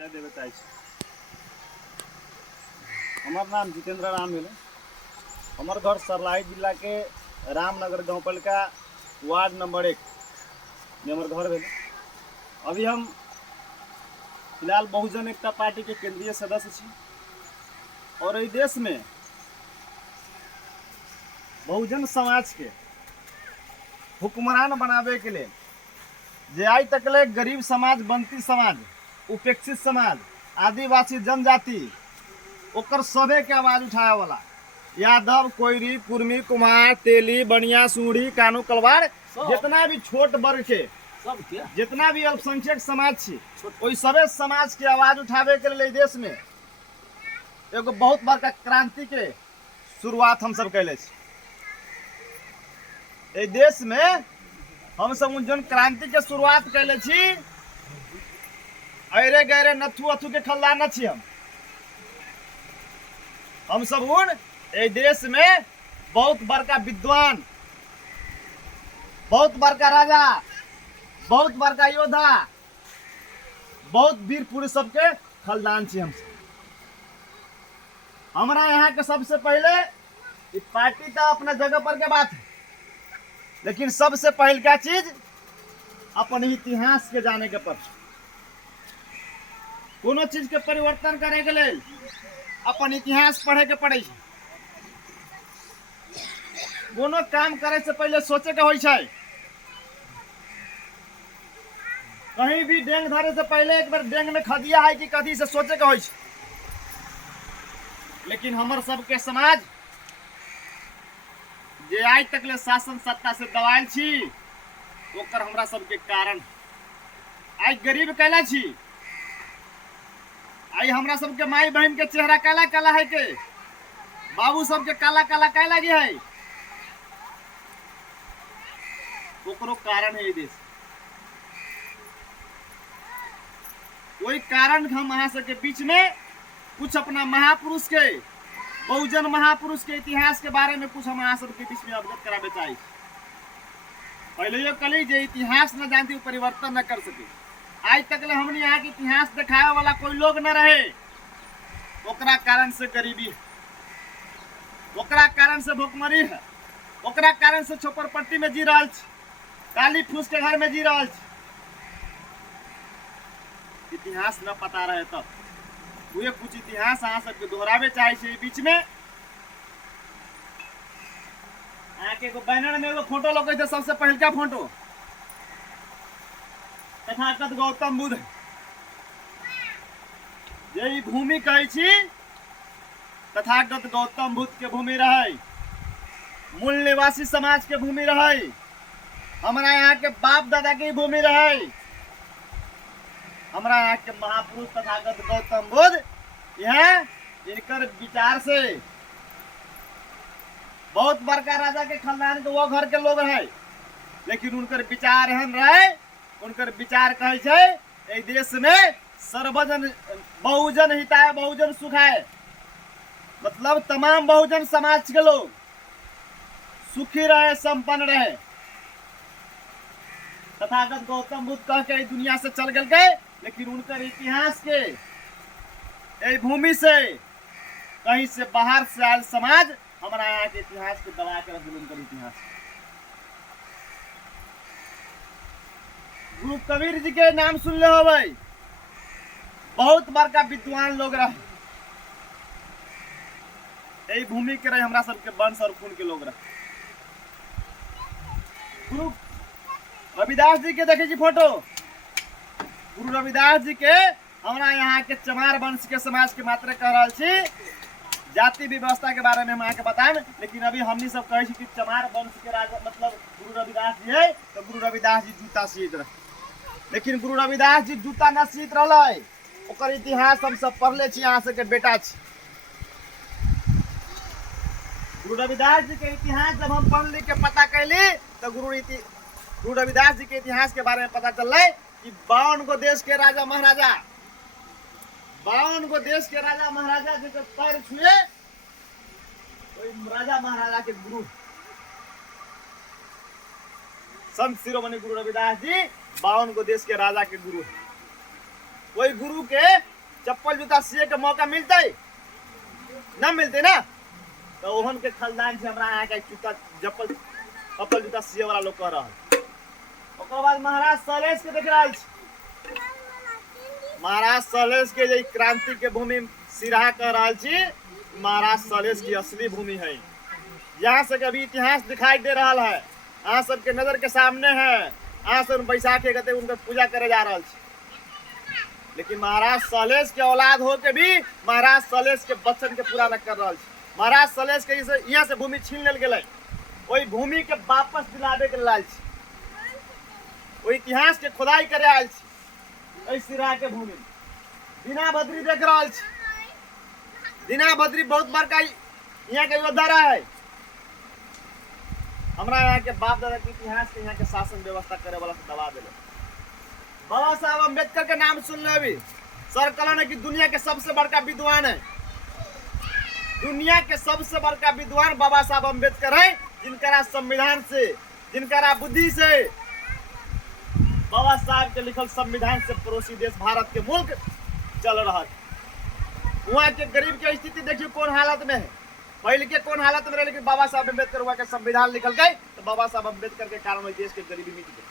परिचय देवे चाहे हमार नाम जितेंद्र राम है। हमार घर सरलाई जिला के रामनगर गाँव पालिका वार्ड नंबर 1 में हमार घर है। अभी हम फिलहाल बहुजन एकता पार्टी के केंद्रीय सदस्य छी और इस देश में बहुजन समाज के हुक्मरान बनावे के लिए जे आज तक ले गरीब समाज, बंती समाज, उपेक्षित समाज, आदिवासी जनजाति ओकर सभे के आवाज उठाए वाला यादव, कोयरी, कुर्मी, कुमार, तेली, बनिया, सूढ़ी, कानू, कलवार, जितना भी छोट वर्ग के जितना भी अल्पसंख्यक समाज छी वही सभे समाज के आवाज उठावे के लिए देश में एगो बहुत बड़का क्रांति के शुरुआत हम सब कैले छी। ए देश में हम सब जन क्रांति के शुरुआत कैले छी अरे गहरे नथु अथु के खल्लाना छी। हम सब उन ए देश में बहुत बड़का विद्वान, बहुत बड़का राजा, बहुत बड़का योद्धा, बहुत वीर पुरुष सबके खलदान छी। हम हमारा यहाँ के सबसे पहले इस पार्टी तो अपना जगह पर के बात है, लेकिन सबसे पहले क्या चीज अपन इतिहास के जाने के पर कोनो चीज के परिवर्तन करे के लिए अपन इतिहास पढ़े के पड़े। कोनो काम करे से पहले सोचे के होई छै। कहीं भी डेंग धरे से पहले एक बार डेंग में खदिया है कि कदी से सोचे के होई छै। लेकिन हमर सबके समाज जे आज तक ले शासन सत्ता से दबायल छी ओकर हमरा सबके कारण आज गरीब कैला छी। आई हमरा सबके माई बहन के चेहरा काला काला है के बाबू सबके काला काला काय लगी है ओकरो कारण है। देश वही कारण हम अहाँ सबके बीच में कुछ अपना महापुरुष के, बहुजन महापुरुष के इतिहास के बारे में कुछ हम अहाँ सबके बीच में अवगत करावे चाहिए। पहले ये कली जे इतिहास न जानती परिवर्तन न कर सके। आज तक ले हमने यहाँ के इतिहास दिखावे वाला कोई लोग न रहे। ओकरा कारण से गरीबी है, ओकरा कारण से भुखमरी है, ओकरा कारण से झोपड़पट्टी में जी रहा छी, काली फूस के घर में जी रहा छी। इतिहास न पता रहे तब हुए कुछ इतिहास अहाँ सबके दोहरावे चाहे छे। बीच में आके एगो बैनर में एगो फोटो लगे थे, सबसे पहलका फोटो तथागत गौतम बुद्ध यही भूमि कहे छी तथागत गौतम बुद्ध के भूमि रहे, मूल निवासी समाज के भूमि रहे, हमारा यहाँ के बाप दादा की भूमि रहे। हमारा यहाँ के महापुरुष तथागत गौतम बुद्ध यह इनकर विचार से बहुत बड़का राजा के खानदान के वो घर के लोग रहे, लेकिन उनकर विचार एहन रहे, उनकर विचार कहे छे ए देश में सर्वजन बहुजन हिताय बहुजन सुखाय, मतलब तमाम बहुजन समाज के लोग सुखी रहे, संपन्न रहे। तथागत गौतम बुद्ध कह के दुनिया से चल गए, लेकिन उनकर इतिहास के ए भूमि से कहीं से बाहर से आयल समाज हमारा यहाँ के इतिहास के दबा के रख दिल। उनकर इतिहास गुरु कबीर जी के नाम सुन ले हो भाई, बहुत बड़का विद्वान लोग रहे। यही भूमि के रहे हमरा सबके वंश और खून के लोग रहे। गुरु रविदास जी के देखे जी फोटो, गुरु रविदास जी के हमारा यहाँ के चमार वंश के समाज के मात्र कह रहा छी। जाति व्यवस्था के बारे में हम आके बताएं, लेकिन अभी हमनी सब कहे छी कि चमार वंश के राजा मतलब गुरु रविदास जी है, तो गुरु रविदास जी जूता सीत रहे, लेकिन गुरु रविदास जी जूता न सीत रहे। ओकर इतिहास हम सब पढ़ले छी, यहाँ से के बेटा छी। गुरु रविदास जी के इतिहास जब हम पढ़ लिख के पता कैली तो गुरु रविदास जी के इतिहास के बारे में पता चल कि 52 गो देश के राजा महाराजा, 52 गो देश के राजा महाराजा जी के पैर छुए राजा महाराजा के गुरु संत शिरोमणि गुरु रविदास जी 52 गो देश के राजा के गुरु। वही गुरु के चप्पल जूता सिए के मौका मिलते न मिलते ना, तो ओहन के खानदान से हमरा यहाँ के जूता चप्पल जूता सिए वाला लोग कह रहा है। ओकर बाद महाराज सलेश के देख रहा है। महाराज सलेश के जो क्रांति के भूमि सिराहा कह रहा है, महाराज सलेश की असली भूमि है। यहाँ से कभी इतिहास दिखाई दे रहा है, यहाँ सबके नजर के सामने है। यहाँ से बैसाखी कहते उनका पूजा करे जा रहा है। लेकिन महाराज सलेश के औलाद हो के भी महाराज सलेश के वचन के पूरा न कर रहा है। महाराज सलेश के यहाँ से भूमि छीन लेल गेलै, वही भूमि के वापस दिलावे के लाल, वो इतिहास के खुदाई करे आयल सिराहा के भूमि। दीना भद्री देख रहा है। दीना भद्री बहुत बड़का यहाँ के योद्धा रहा है। हमरा यहाँ के बाप दादा के इतिहास के यहाँ के शासन व्यवस्था करे वाला से दबा दिले। बाबा साहब अम्बेडकर के नाम सुन ले अभी। सर कहलन है कि दुनिया के सबसे बड़का विद्वान है, दुनिया के सबसे बड़का विद्वान बाबा साहब अम्बेडकर है, जिनका संविधान से, जिनका बुद्धि से, बाबा साहब के लिखल संविधान से पड़ोसी देश भारत के मुल्क चल रहा है। वहाँ के गरीब के स्थिति देखिए कौन हालत में है, पहले के कौन हालत में रहे, लेकिन बाबा साहब अम्बेडकर वहाँ के संविधान लिखल गए तो बाबा साहब अम्बेडकर के कारण देश के गरीबी मिट गई।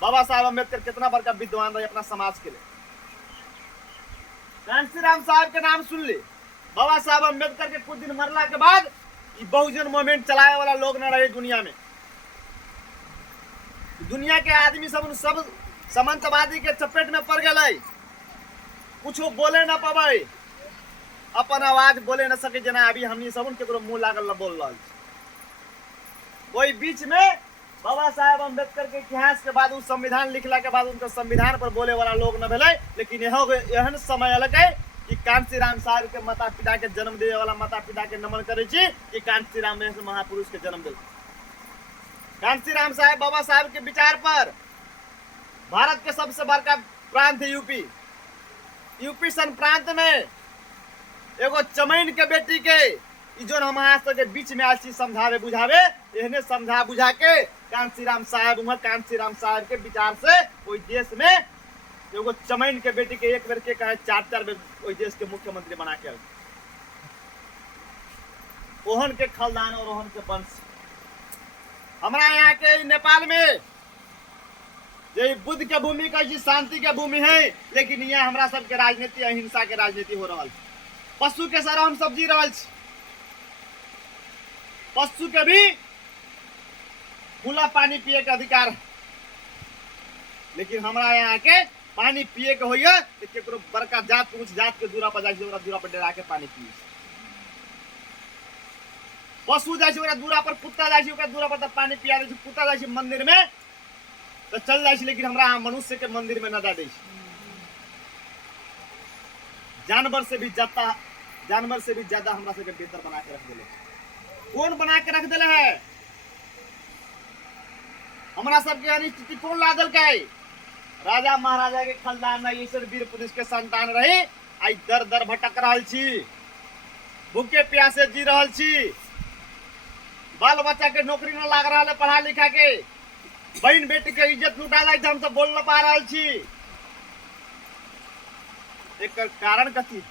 बाबा साहब अम्बेडकर कितना बड़का विद्वान रहे अपना समाज के लिए। कांशीराम साहब के नाम सुन ले। बाबा साहब अम्बेडकर के कुछ दिन मरला के बाद बहुजन मूवमेंट चलाए वाला लोग न रहे दुनिया में। दुनिया के आदमी सब सामंतवादी के चपेट में पड़ गए, कुछ बोले न पावे, अपन आवाज बोले न सके, जना अभी हमनी सब केकरो मुंह लागल न बोल रहा। वही बीच में बाबा साहब अम्बेडकर के इतिहास के बाद उस संविधान लिखला के बाद उनका संविधान पर बोले वाला लोग न भेले। लेकिन एहन समय अलग है कि कांशीराम साहब के माता पिता के जन्म दे वाला माता पिता के नमन करे छी कि कांशीराम जैसे महापुरुष के जन्म दिल। कांशीराम साहब बाबा साहब के विचार पर भारत के सबसे बड़का प्रांत है यूपी सन प्रांत में एगो चमैन के बेटी के जो हम के बीच में आज चीज समझावे बुझावे, एहने समझा बुझा के कांशीराम साहब के विचार से कोई देश में एगो चमैन के बेटी के एक बेर के कहे 4 बेर कोई देश के मुख्यमंत्री बना के ओहन के खानदान और ओहन के वंश। हमारा यहाँ के नेपाल में ये बुद्ध के भूमि का शांति के भूमि है, लेकिन यहाँ हमारा सबके राजनीति अहिंसा के राजनीति हो रहा है। पशु के सर हम सब जी रहा, पशु के भी खुला पानी पिए के अधिकार है, लेकिन हमारा यहाँ के पानी पिए के होइए तो केकरो बड़का जात ऊंच जात के दूरा पर जाए दूरा पर डेरा के पानी पिए। पशु जाए दूरा पर, कुत्ता जाए दूरा पर पानी पिया दे, कुत्ता जाए मंदिर में तो चल जाए, लेकिन हमरा मनुष्य के मंदिर में न जा दे। जानवर से भी ज्यादा हमरा सबके बेहतर बना के रख दिले। कौन बना के रख दिले है? हमरा सबके अनिश्चिति कौन ला दिल के? राजा महाराजा के खानदान में ईश्वर वीर पुरुष के संतान रही। आई दर दर भटक रहा छी, भूखे प्यासे जी रहा छी, बाल बच्चा के नौकरी न लाग रहा है, पढ़ा लिखा के बहन बेटी के इज्जत लुटा जाए हम सब बोल न पा रहा छी। एक कारण कथी?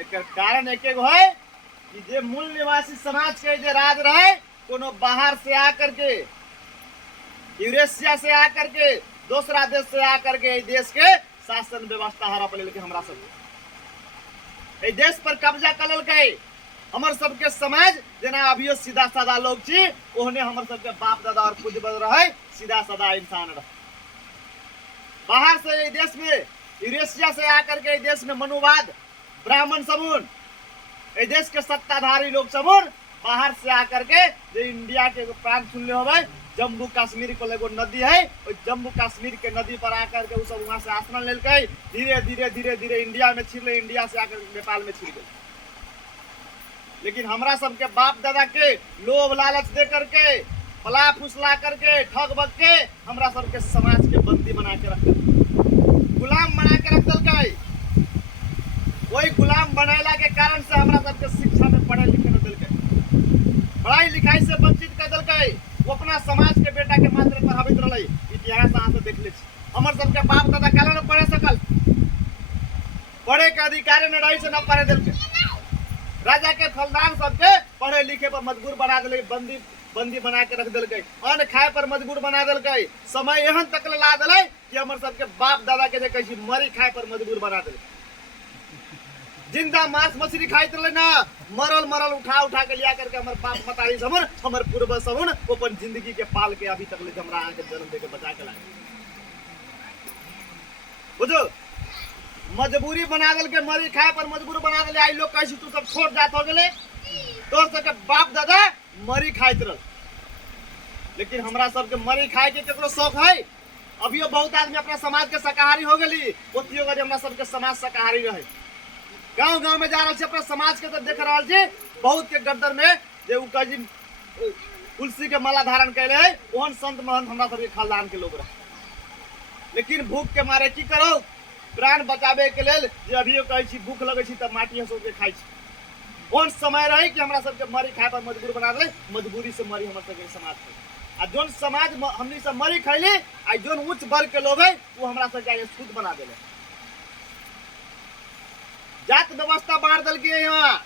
एक कारण एक है कि जे मूल निवासी समाज के जे राज रहे कोनो बाहर से आकर के, यूरेशिया से आकर के, दूसरा देश से आकर के देश के शासन व्यवस्था हड़प लेके हमरा सब देश पर कब्जा कर लेके। हमर सबके समाज जना अभियो सीधा साधा लोग छी, ओहने हमर सबके बाप दादा और पूर्वज रहे सीधा साधा इंसान रहे। बाहर से ये देश में यूरेशिया से आकर के देश में मनुवाद ब्राह्मण समून, ये देश के सत्ताधारी लोग समून बाहर से आकर के जो इंडिया के प्रांत सुन ले हो भाई, जम्मू कश्मीर को एगो नदी है, और जम्मू कश्मीर के नदी पर आकर के सब वहां से आश्रय ले गए, धीरे धीरे धीरे धीरे इंडिया में छिड़, इंडिया से आकर नेपाल में छिड़ गए। लेकिन हमरा सबके बाप दादा के लोभ लालच दे करके, फला फुसला करके, ठग बग के हमरा सबके समाज के बंदी बना के रख दिल, गुलाम बना के रख दिल। वही गुलाम बनैला के कारण से हमरा सबके शिक्षा में पढ़े लिखे न दिल, पढ़ाई लिखाई से वंचित कर दिल। वो अपना समाज के बेटा के मात्र प्रभावित रहे। इतिहास अहाँ से देख ले, हमर सबके बाप दादा काला न पढ़े सकल, पढ़े के अधिकार न रही से न पढ़े दिल के। राजा के फलदान सबके पढ़े लिखे पर मजबूर बना दिल, बंदी बना के रख दिल, अन्न खाए पर मजबूर बना दिल। समय एहन तक ला दिल कि हमर सबके बाप दादा के जे कहै मरी खाए पर मजबूर बना दिल। जिंदा मांस मछली खाइत रहे ना, मरल मरल उठा उठा के लिया करके हमर बाप मतारी समन, हमर पूर्वज समन अपन जिंदगी के पाल के अभी तक ले हमरा आके जन्म दे के बचा के लाए। बुझो मजबूरी बना दिल के, मरी खाए पर मजबूर बना दिल। आई लोग कैसे तू सब छोड़ जात हो गए, तोर सबके बाप दादा मरी खाइत रह, लेकिन हमरा सबके मरी खाए के केकरो शौक है? अभियो बहुत आदमी अपना समाज के शाकाहारी हो गई, ओतियो गजे हमरा सबके समाज शाकाहारी रहे। गांव गांव में जा रहा अपना समाज के तो देख रहा है, बहुत के गर्दन में जे तुलसी के माला धारण कैले है, ओहन संत महंत हमरा सबके खानदान के लोग रहे। लेकिन भूख के मारे की करो, प्राण बचावे के लेल जे अभियो कहै छी भूख लगे छी तब माटी हंसो के खाइ छी। ओहन समय रहे कि हमरा सबके मरी खाए पर मजबूर बना दे, मजबूरी से मरी हमर सबके समाज के। आ जोन समाज हमनी सब मरी खैली, आ जोन उच्च वर्ग के लोग है वो हमरा सबके शुद्ध बना देले। जात व्यवस्था बांट दल के यहाँ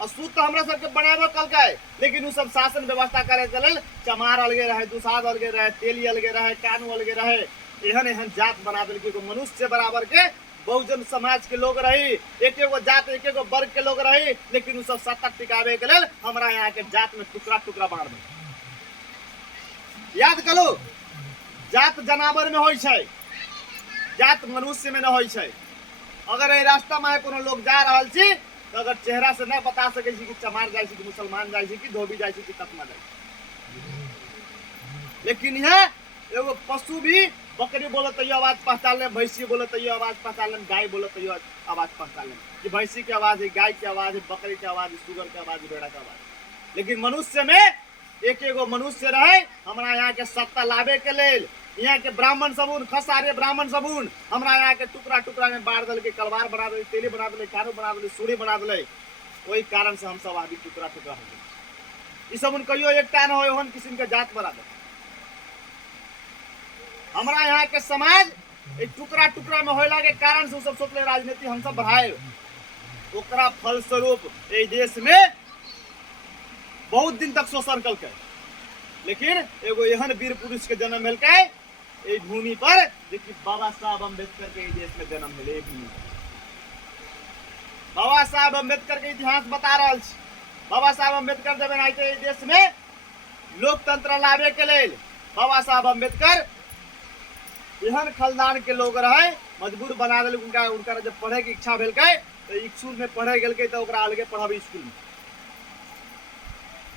और सूद तो हमरा सबके बनाबो कलकै, लेकिन उ सब शासन व्यवस्था करे के लेल चमार अलगे रहे, दुसाद अलगे रहे, तेली अलगे रहे, कानू अलगे रहे, एहन एहन जात बना दल के। मनुष्य बराबर के बहुजन समाज के लोग रही, एक एगो जात एक एगो वर्ग के लोग रही, लेकिन उ सब सत्ता टिकावे के लेल हमरा यहाँ के जात में टुकड़ा टुकड़ा बांट दे। याद करो, जात जनावर में होई छै, जात मनुष्य में न होई छै। अगर ये रास्ता में कोनो लोग जा रहल छी तो अगर चेहरा से न बता सके छी कि चमार जाय छी कि मुसलमान जाय छी कि धोबी जाय छी कि तकमा जाय छी। लेकिन यहाँ एगो पशु भी बकरी बोले तो आवाज पहचान ले, भैंसी बोले तो आवाज पहचान ले, गाय बोले तो आवाज पहचान ले कि भैंसी की आवाज है, गाय की आवाज है, बकरी की आवाज है, सुगर की आवाज, भेड़ा की आवाज। लेकिन मनुष्य में एक एगो मनुष्य रहे हमरा यहाँ के सत्ता लावे के लेल। यहाँ के ब्राह्मण सबून, खसारे ब्राह्मण सबून हमरा यहाँ के टुकड़ा टुकड़ा में बांट दल के, कलवार बना दे, तेली बना दे, कानू बना दे, सूढ़ी बना दे। वही कारण से हम सब आदमी टुकड़ा टुकड़ा हो गए। सबून कहियो एकटा न हो, किसी के जात बना दे। हमरा यहाँ के समाज एक टुकड़ा टुकड़ा में होला के कारण से सब सोचले राजनीति हम सब बढ़ाए, ओकरा फलस्वरूप ए देश में बहुत दिन तक शोषण कल के। लेकिन एगो एहन वीर पुरुष के जन्म मिल के ए भूमि पर, देखिए बाबा साहब अम्बेडकर के देश में जन्म मिले। बाबा साहब अम्बेडकर के इतिहास बता रहा छी। बाबा साहब अम्बेडकर जब आए थे देश में लोकतंत्र लावे के लेल, बाबा साहब अम्बेडकर एहन खानदान के लोग रहे, मजबूर बना दिल। उनका जब पढ़े की इच्छा भेल के तो स्कूल में पढ़े गए तो अलगे पढ़ाबे, स्कूल में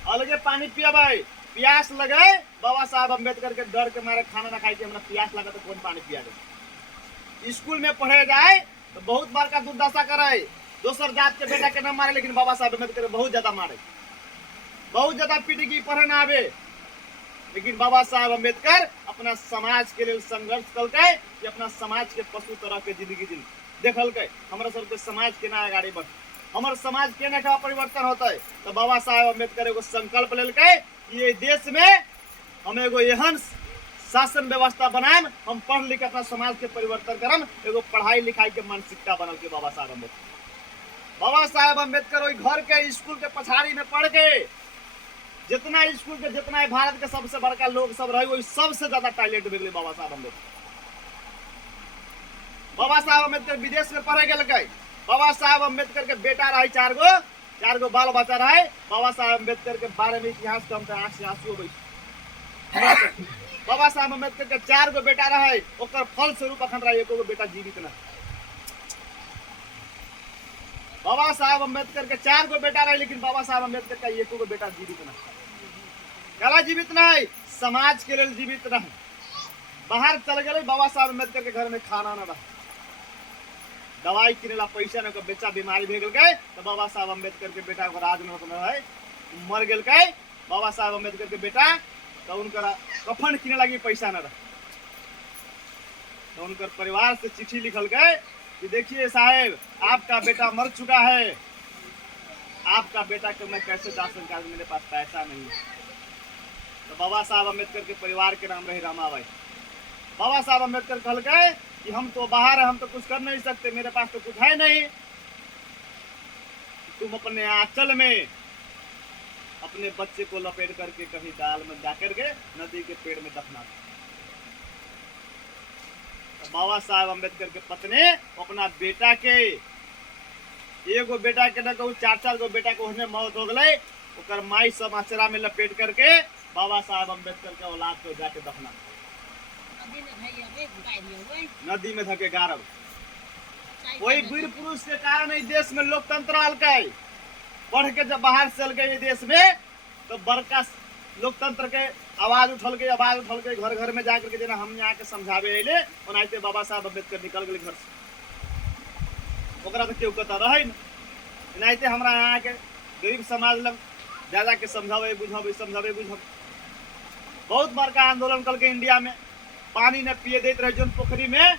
अलगे पानी पियाबे। प्यास लगे, बाबा साहब अम्बेडकर के डर के मारे खाना ना खाई के हमरा प्यास लगे तो कौन पानी पिया दे। स्कूल में पढ़े जाए तो बहुत बार का दुर्दशा करे, दोसर जात के बेटा के न मारे, लेकिन बाबा साहब अम्बेडकर बहुत ज्यादा मारे, बहुत ज्यादा पीटी की पढ़े ना आवे। लेकिन बाबा साहब अम्बेडकर अपना समाज के लिए संघर्ष कलके कि अपना समाज के पशु तरह के जिंदगी दिन देखल के हमरा सबके समाज केना आगे बढ़, हमर समाज केना का परिवर्तन होता है। तो बाबा साहब अम्बेडकर एगो संकल्प लेल के ये देश में हम एगो एहन शासन व्यवस्था बनाएम, हम पढ़ लिख अपना समाज के परिवर्तन करम। एगो पढ़ाई लिखाई के मानसिकता बनल के बाबा साहब अम्बेडकर। बाबा साहब अम्बेडकर वही घर के स्कूल के पछाड़ी में पढ़ के, जितना स्कूल के जितना भारत के सबसे बड़का लोग सब रहे, वही सबसे ज्यादा टैलेंट मिले बाबा साहब अम्बेडकर। बाबा साहब अम्बेडकर विदेश में पढ़े गए। बाबा साहब अम्बेडकर के बेटा रहे चार गो बाल बच्चा रहे। बाबा साहब अम्बेडकर के बारे में इतिहास कम आँख से आंसू हो। बाबा साहब अम्बेडकर के 4 गो बेटा रहे, ओकर फल स्वरूप अखन रहे एको गो बेटा जीवित न। बाबा साहब अम्बेडकर के 4 गो बेटा रहे, लेकिन बाबा साहब अम्बेडकर का एको गो बेटा जीवित न। कला जीवित नहीं, समाज के लिए जीवित रहे। बाहर चल गए, बाबा साहब अम्बेडकर के घर में खाना न रहा, दवाई किने ला पैसा न, बेचा बीमारी भे गए तो बाबा साहब अम्बेडकर के बेटा को राज में है मर गए। बाबा साहब अम्बेडकर के बेटा तो उनका कफन किने लगी पैसा न रहा, तो उनकर परिवार से चिट्ठी लिखल गए कि देखिए साहब, आपका बेटा मर चुका है, आपका बेटा को मैं कैसे दाफन करूं, मेरे पास पैसा नहीं है। तो बाबा साहब अम्बेडकर के परिवार के नाम रहे रामाबाई। बाबा साहब अम्बेडकर कहल गए कि हम तो बाहर है, हम तो कुछ कर नहीं सकते, मेरे पास तो कुछ है नहीं, तुम अपने आंचल में अपने बच्चे को लपेट करके कहीं दाल में जाकर के नदी के पेड़ में दफना दो। तो बाबा साहब अम्बेडकर के पत्नी अपना बेटा के, एगो बेटा के न कहू 4-4 गो बेटा के उसने मौत हो गई, ओकर माई सब आचरा में लपेट करके बाबा साहब अम्बेडकर के औलाद को जाके दफना नदी में धके गारब। वही वीर पुरुष के कारण इस देश में लोकतंत्र अलकै, पढ़ के जब बाहर चल गए देश में तो बड़का लोकतंत्र के आवाज उठल के घर घर में जाकर के जेना हम यहाँ के समझावे अले ओनाहिते बाबा साहब अम्बेडकर निकल गए घर से, ओकरा तो केहू कतऽ रहे न। एनाहिते हमरा यहाँ के गरीब समाज लग ज्यादा के समझावे बुझावे बहुत बड़का आंदोलन कल के इंडिया में, पानी न पिए देते रहे, जो पोखरी में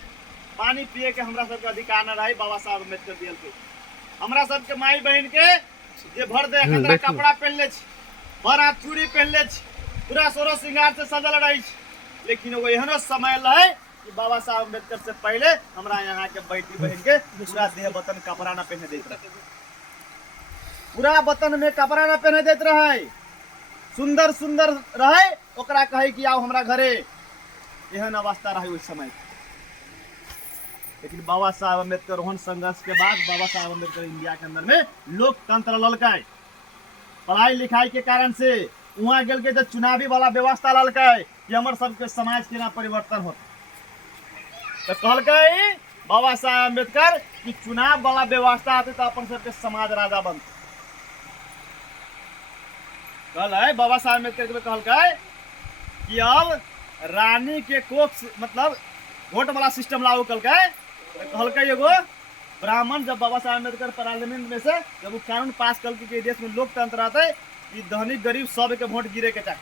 पानी पिए के हमरा सबके अधिकार न रहे, बाबा साहब अम्बेडकर दियल के। हमरा सबके माई बहन के जे भर दे खतरा कपड़ा पहनले छी, भर हाथ चूड़ी पहनले छी, पूरा सोरो श्रृंगार से सजल रही, लेकिन वो एहनो समय रहे कि बाबा साहब अम्बेडकर से पहले हमरा यहाँ के बेटी बहन के पूरा देह बतन कपड़ा न पहने देते रहे, पूरा बतन में कपड़ा न पहने देते रहे, सुंदर सुंदर रहे, ओकरा कहे कि आओ हमरा घरे, एहन अवस्था रहे उस समय। लेकिन बाबा साहब अम्बेडकर ओहन संघर्ष के बाद बाबा साहब अम्बेडकर इंडिया के अंदर में लोकतंत्र ललकै, पढ़ाई लिखाई के कारण से वहाँ गेल के चुनावी वाला व्यवस्था ललकै कि हमर सबके समाज केना परिवर्तन होता, तो कहलकै बाबा साहब अम्बेडकर कि चुनाव वाला व्यवस्था आते तो अपन सबके समाज राजा बनते। कहल बाबा साहब अम्बेडकर कहलकै कि अब रानी के कोख मतलब वोट वाला सिस्टम लागू कलकै, कहलकै एगो ब्राह्मण जब बाबा साहब अम्बेडकर पार्लियामेंट में से जब वो कानून पास कल के देश में लोकतंत्र आते कि धनी गरीब सब के वोट गिरे के चाहे,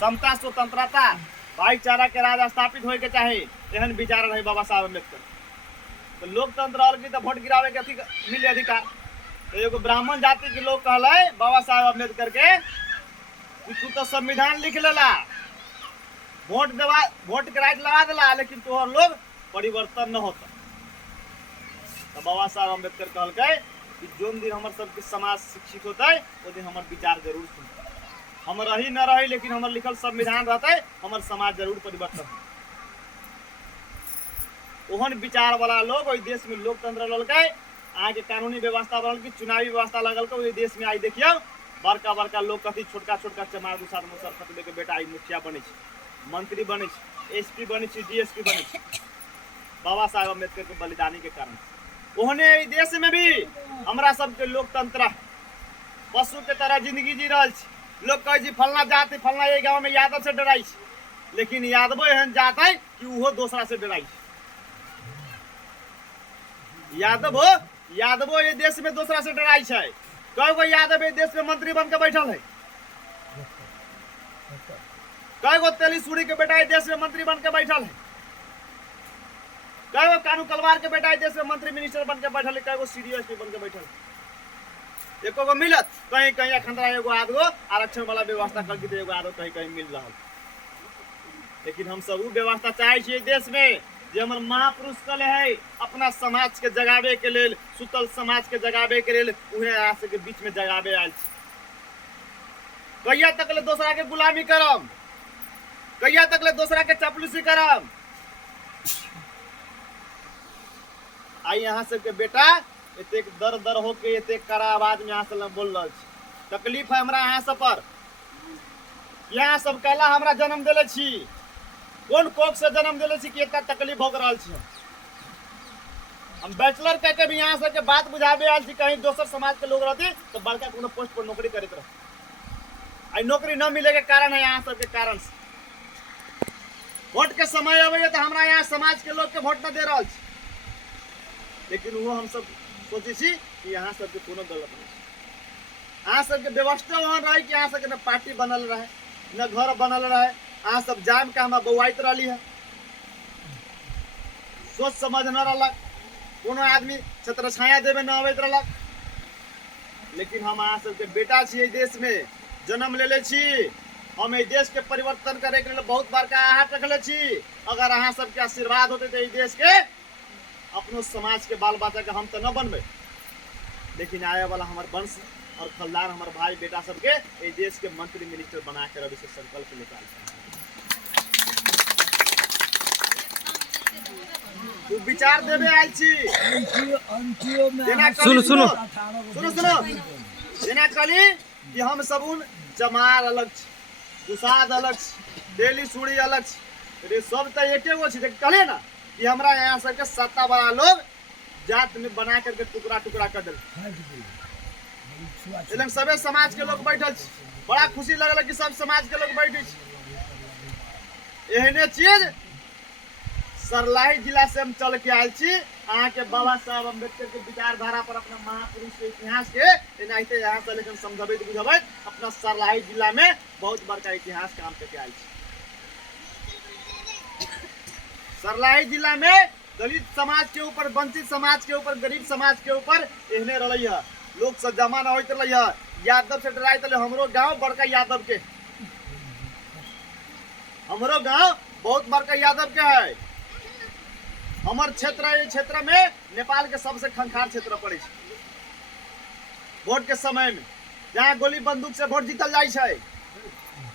समता स्वतंत्रता भाईचारा के राज स्थापित होए के चाहे, एहन विचार रहे बाबा साहब अम्बेडकर। तो लोकतंत्र अलग तो वोट गिरावे के मिले अधिकार, तो एगो ब्राह्मण जाति के लोग कहले बाबा साहब अम्बेडकर के कि तू तो संविधान लिख लेला, वोट के राइट लगा दिला, लेकिन तोहर लोग परिवर्तन न होता। तो बाबा साहब अम्बेडकर कहलकै कि जोन दिन हमर सबके समाज शिक्षित होते वो दिन हमर विचार जरूर सुनते, हम रही न रही लेकिन हमर लिखल संविधान रहते, हमर समाज जरूर परिवर्तन हो। ओहन विचार वाला लोग ओहि देश में लोकतंत्र ललकै, आगे कानूनी व्यवस्था बनल की चुनावी व्यवस्था लगल के ओहि देश में आई देखियो बड़का बड़का लोग कथी छोटका छोटका चमार दुसार मुसर फतबे के बेटा आई मुखिया बने छै, मंत्री बने छै, एसपी बने छै, डीएसपी बने छै, बाबा साहब अम्बेडकर के बलिदानी के कारण। ओहने देश में भी हमरा सबके लोकतंत्र पशु के तरह जिंदगी जी रहा छै। लोग कहे छै फलना जाति फलना ये गांव में यादव से डराई छै, लेकिन यादवो एहन जात है कि उहो दूसरा से डराई छै। यादवो ये देश में दूसरा से डराई छै। कई गो यादव ये देश में मंत्री बन के बैठल है, कई गो तेली सूरी के बेटा देश में मंत्री बन के बैठल है, कई गो कानू कलवार के बेटा देश में मंत्री मिनिस्टर बन के बैठल है, कई गो सीडीएस बन के बैठल है। एको गो मिलत कहीं कहीं अखंडरा एगो आदगो आरक्षण वाला व्यवस्था करके तो एगो आदो कहीं कहीं मिल रहा। लेकिन हम सब वो व्यवस्था चाहे छियै देश में जे हमर महापुरुष कले है अपना समाज के जगावे के लेल, सुतल समाज के जगावे के लेल उहे आस के बीच में जगावे आयल छी। कहिया तक ले दूसरा के गुलामी करम, कहिया तक ले दूसरा के चपलूसी करम। आई यहाँ से के बेटा एते दर दर होके एते कड़ा आवाज में यहाँ से बोल रहा छी। तकलीफ है हमरा यहाँ सब पर, यहाँ सब कहला हमरा जन्म दिले छी, कौन कोख से जन्म दिले छी कि इतना तकलीफ हो रहा छी। हम बैचलर कह के भी यहाँ से के बात बुझावे आयल छी, कहीं दोसर समाज के लोग रहते तो बड़का कोनो पोस्ट पर नौकरी करते रह। आई नौकरी न मिले के कारण है यहाँ सब के कारण से। वोट के समय अबे तो हमरा यहाँ समाज के लोग के वोट न दे रहा छी, लेकिन वो हम सब सोचे छी कि यहाँ सबके कोनो गलत नहीं, यहाँ सबके व्यवस्था वहाँ रहे कि यहाँ सबके न पार्टी बनल रहे न घर बनल रहे, यहाँ सब जाम का हमारा बउआइत रही है, सोच समझ न रहलक, कोनो आदमी छत्र छाया देवे न अबैत रहलक। लेकिन हम अहाँ सबके बेटा छी, देश में जन्म लेले छी, हम एहि देश के परिवर्तन करे के लिए बहुत बड़का आहट रखले छी। अगर अहाँ सबके आशीर्वाद होते तो एहि देश के अपनो समाज के बाल बच्चा के हम तो न बनबे, लेकिन आए वाला हमारे वंश और खलदार हमारे भाई बेटा सबके एहि देश के मंत्री मिनिस्टर बना के रवि से संकल्प निकाल तू विचार देवे आयल छी। सुनो सुनो सुनो सुनो जेना कहली कि हम सबून जमार अलग छी, दुसाद अलग छी, डेली सूड़ी अलग छी, रे सब तो एके गो छी। कहले ना कि हमरा यहाँ सबके सत्ता वाला लोग जात में बना करके टुकड़ा टुकड़ा कर दिल, लेकिन सबे समाज के लोग बैठल छी। बड़ा खुशी लगल कि सब समाज के लोग बैठे छी। एहने चीज सरलाही जिला से हम चल के आयल छी। अहाँ के बाबा साहब अम्बेडकर के विचारधारा पर अपना महापुरुष के इतिहास के एनाहिते यहाँ से लेकिन समझबैत बुझबैत अपना सरलाही जिला में बहुत बड़का इतिहास काम करके आयल छी। सरलाही जिला में दलित समाज के ऊपर, वंचित समाज के ऊपर, गरीब समाज के ऊपर एहने रही है लोग सब जमा न होते रही है। यादव से डराई तले हमरो गांव बड़का यादव के, हमरो गांव बहुत बड़का यादव के है। हमार क्षेत्र में नेपाल के सबसे खंखार क्षेत्र पड़े छै। वोट के समय में जहाँ गोली बंदूक से वोट जीतल जाए छै,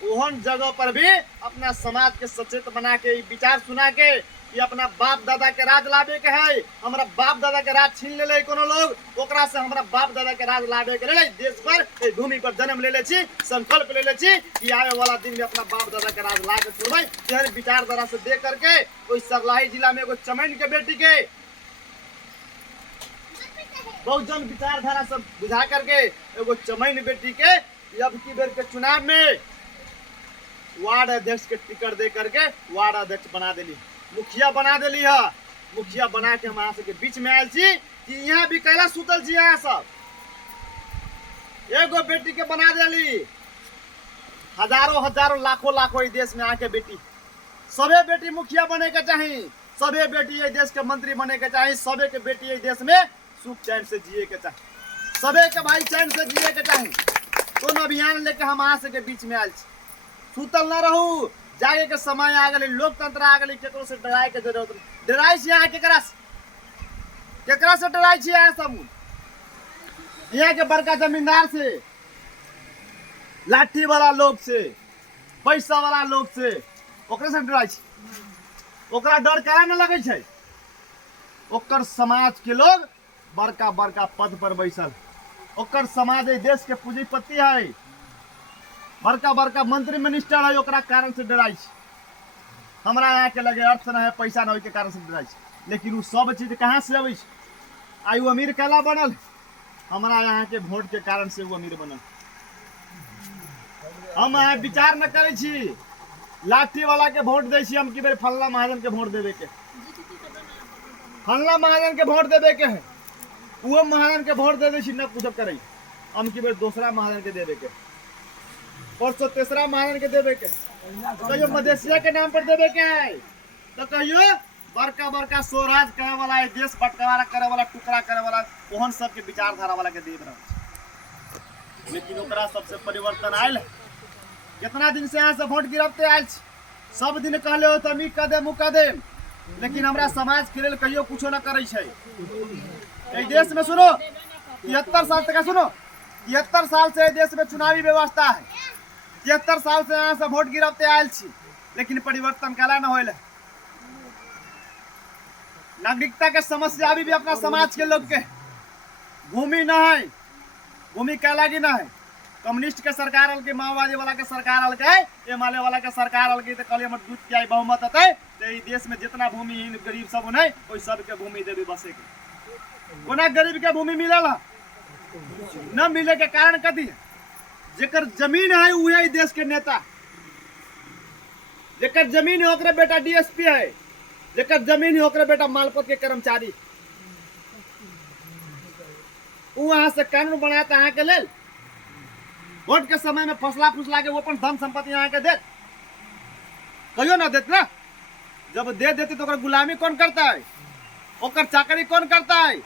ओहन जगह पर भी अपना समाज के सचेत बना के विचार सुना के कि अपना बाप दादा के राज लाबे के है। हमारा बाप दादा के राज छीन ले कोनो लोग, ओकरा से हमारा बाप दादा के राज लाबे के ले देश पर, भूमि पर जन्म ले छी, संकल्प ले छी कि आने वाला दिन में अपना बाप दादा के राज ला के छोड़बै। यह विचारधारा से दे करके कोई सरलाही जिला में एगो चमैन के बेटी के बहुजन विचारधारा से बुझा करके एगो चमैन बेटी के अब की बेर के चुनाव में वार्ड अध्यक्ष के टिकट दे करके वार्ड अध्यक्ष बना देली, मुखिया बना देली है। मुखिया बना के हम अहाँ सबके बीच में आयल छी कि यहाँ भी कैला सुतल छी। यहाँ सब एगो बेटी के बना देली, हजारों हजारों लाखों लाखों इस देश में आके बेटी, सबे बेटी मुखिया बने के चाहिए, सबे बेटी ये देश के मंत्री बने के चाहिए, सबे के बेटी ये देश में सुख चैन से जिए के चाहिए, सबे के भाई चैन से जिए के चाहिए। कौन अभियान लेके हम अहाँ सबके बीच में आयल छी। सुतल न रहू, जागे के समय आ गई, लोकतंत्र आ गई, केकरो से डराए के जरूरत नहीं। डराई छी यहाँ केकरा से डराई छी? यहाँ सब यहाँ के बड़का जमींदार से, लाठी वाला लोग से, पैसा वाला लोग से, ओकरे से डराई छी। ओकरा डर काहे न लगे छै? ओकर समाज के लोग बड़का बड़का पद पर बैसल, ओकर समाज देश के पूंजीपति है, बड़का बड़का मंत्री मिनिस्टर है, ओकरा कारण से डराई छी। हमरा यहाँ के लगे अर्थ न है, पैसा न हो के कारण से डराई छी। लेकिन वो सब चीज कहाँ से अबै छै? आई वो अमीर कैला बनल? हमरा यहाँ के वोट के कारण से वो अमीर बनल। हम यहाँ विचार न करे छी, लाठी वाला के वोट दे छी हम कि बेर फल्ला महाजन के वोट देवे के, फल्ला महाजन के वोट देवे के है, वो महाजन के वोट दे छी न पूछब करे हम कि बेर दूसरा महाजन के देवे के, परसों तीसरा महाजन के देवे के, कहियो मधेसिया के नाम पर देवे के है, तो कहियो बड़का बड़का स्वराज करे वाला, देश बंटवारा करे वाला, टुकड़ा करे वाला, ओहन सबके विचारधारा वाला के देव रह। लेकिन ओकरा सबसे परिवर्तन आयल। कितना दिन से यहाँ से वोट गिरफ्ते आयल, सब दिन कहले हो तमी कह दे मुँह कह दे, लेकिन हमरा समाज के लिए कहियो कुछो न करे छै। देश में सुनो 73 साल तक सुनो 73 साल से देश में चुनावी व्यवस्था है, 73 साल से यहाँ से वोट गिरफ्ते आयल छी, लेकिन परिवर्तन कैला न होल। नागरिकता के समस्या अभी भी अपना समाज के लोग के, भूमि न है, भूमि कैला की न है। कम्युनिस्ट के सरकार हल के, माओवादी वाला के सरकार हल के, एमएलए वाला के सरकार हल के, तो कल हमर दूध के बहुमत होते तो देश में जितना भूमिहीन गरीब सब है वही सबके भूमि देवी बसे के। कोना गरीब के भूमि मिलल न मिले के कारण कथी? जेकर जमीन है उहे देश के नेता, जेकर जमीन है ओकरे बेटा डीएसपी है, जेकर जमीन है ओकरे बेटा मालपत के कर्मचारी। वहां से कानून बनाता अहाँ के लेल, वोट के समय में फसला फुसला के वो अपन धन संपत्ति यहाँ के देत, कहियो ना देत ना। जब दे देते तो ओकर गुलामी कौन करता है? ओकर चाकरी कौन करता है?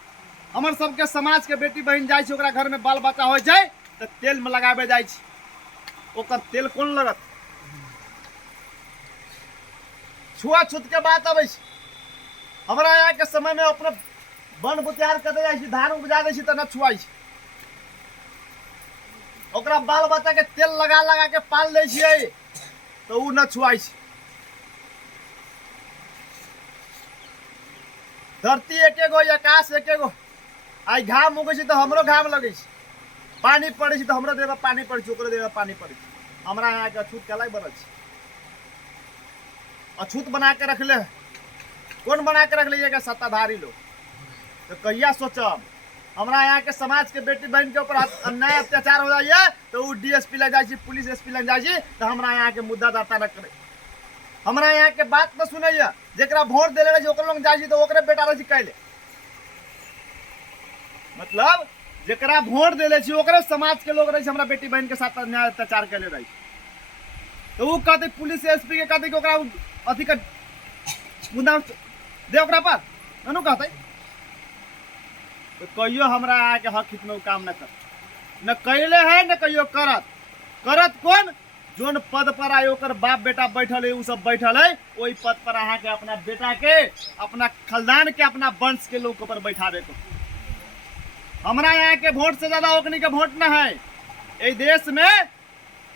हमर सबके समाज के बेटी बहन जाए ओकरा घर में बाल बच्चा हो जाए तो तेल में लगाबे जाए, ओकर तेल कौन लगत? छुआछूत के बात अबै छै। हमरा यहाँ के समय में अपने वन बुतियार कर दे जाइ धान उपजा दै छी त न छुआइ छै। ओकरा बाल बच्चा के तेल लगा लगा के पाल दै छियै तो उ न छुआइ छै। धरती एके गो, आकाश एके गो। आई घाम उगै छै तो हमरो घाम लगे छै, पानी पड़े छै तो हमरो देह में पानी पड़े छै, ओकरो देह में पानी पड़े छै। हमरा यहाँ के अछूत केला बनल छै। अछूत बना के रखले कौन बना के रखले ये सत्ताधारी लोग। तो कहिया सोचब हमरा यहाँ के समाज के बेटी बहन के ऊपर अन्याय अत्याचार हो जाइए तो वो डीएसपी लग जाए, पुलिस एसपी लग जाए तो हमरा यहाँ के मुद्दा दर्ता न करे। हमरा यहाँ के बात न सुने, जरा वोट दिले रहे ओकर लोग जाए तो ओकरे बेटा रहे कैले। मतलब जरा वोट दिले ओकरे समाज के लोग रहे हमरा बेटी बहन के साथ अन्याय अत्याचार कैले रहे तो वो कहते पुलिस एसपी के कहते ओकरा अथी का मुद्दा दे ओकरा पर ननु कहते। तो कहियो हमरा आके हक हित में काम न कर, न कैले है न कहियो करत। करत कौन? जोन पद पर आए ओकर बाप बेटा बैठल है, उ सब बैठल है वही पद पर अहाँ के अपना बेटा के, अपना खानदान के, अपना वंश के लोग पर बैठावे को। हमरा यहाँ के वोट से ज्यादा ओकनी के वोट न है। ए देश में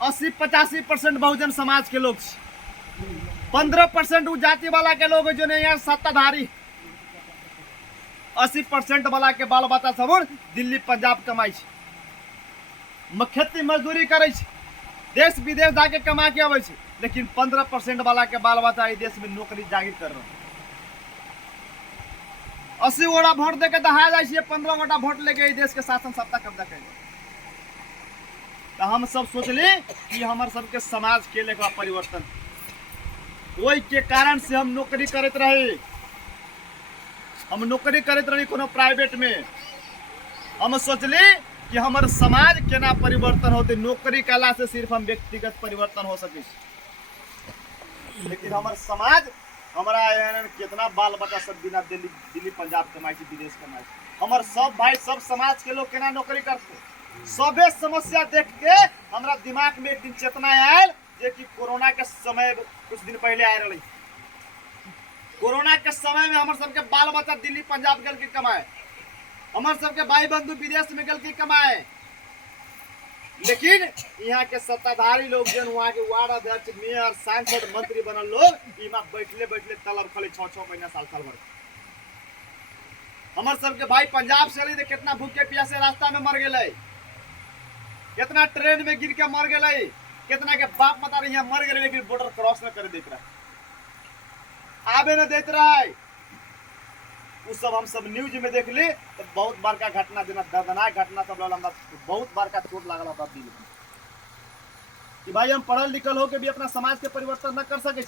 80-85% बहुजन समाज के लोग, 15% उ जाति वाला के लोग जो यहाँ सत्ताधारी, 80% वाला के बाल बच्चा सब दिल्ली पंजाब कमाई छै, खेती मजदूरी करे छै, देश विदेश जाके कमा के आवे छै। लेकिन 15% वाला के बाल बच्चा इस देश में नौकरी जागिर कर रहा है। 80 गोटा वोट दे के दहा जाए छै, 15 गोटा वोट लेके इस देश के शासन सत्ता कब्जा कर। तो हम सब सोचली कि हमार सबके समाज के लेकर परिवर्तन, वही के कारण से हम नौकरी करते रहे। हम नौकरी करते रही कोनो प्राइवेट में। हम सोचली कि हमार समाज केना परिवर्तन होते, नौकरी कला से सिर्फ हम व्यक्तिगत परिवर्तन हो सके। लेकिन हमार समाज, हमारा कितना बाल बच्चा सब बिना दिल्ली पंजाब कमाई, विदेश कमाई। हमार सब भाई सब समाज के लोग केना नौकरी करते, सबे समस्या देख के हमरा दिमाग में एक दिन चेतना आयल जे कि कोरोना के समय कुछ दिन पहले आए रही। कोरोना के समय में हमारे सबके बाल बच्चा दिल्ली पंजाब गल के कमाए, हमारे सबके भाई बंधु विदेश में गल के कमाए। लेकिन यहाँ के सत्ताधारी लोग जन वहाँ के वार्ड अध्यक्ष, मेयर, सांसद, मंत्री बनल लोग इमा बैठले बैठले तलब खले 6-6 महीना साल भर। हमारे सबके भाई पंजाब से अली कितना भूखे प्यासे रास्ता में मर गए, कितना ट्रेन में गिर के मर गए, कितना के बाप मतारी यहाँ मर गए लेकिन बॉर्डर क्रॉस न करे देख रहा है, आबे न देते रहा है। उस सब हम सब न्यूज में देख ली तो बहुत बार का घटना, जना दर्दनाक घटना सब लगा, बहुत बार का चोट लागल होता दिल में कि भाई हम पढ़ल लिखल हो के भी अपना समाज के परिवर्तन न कर सके।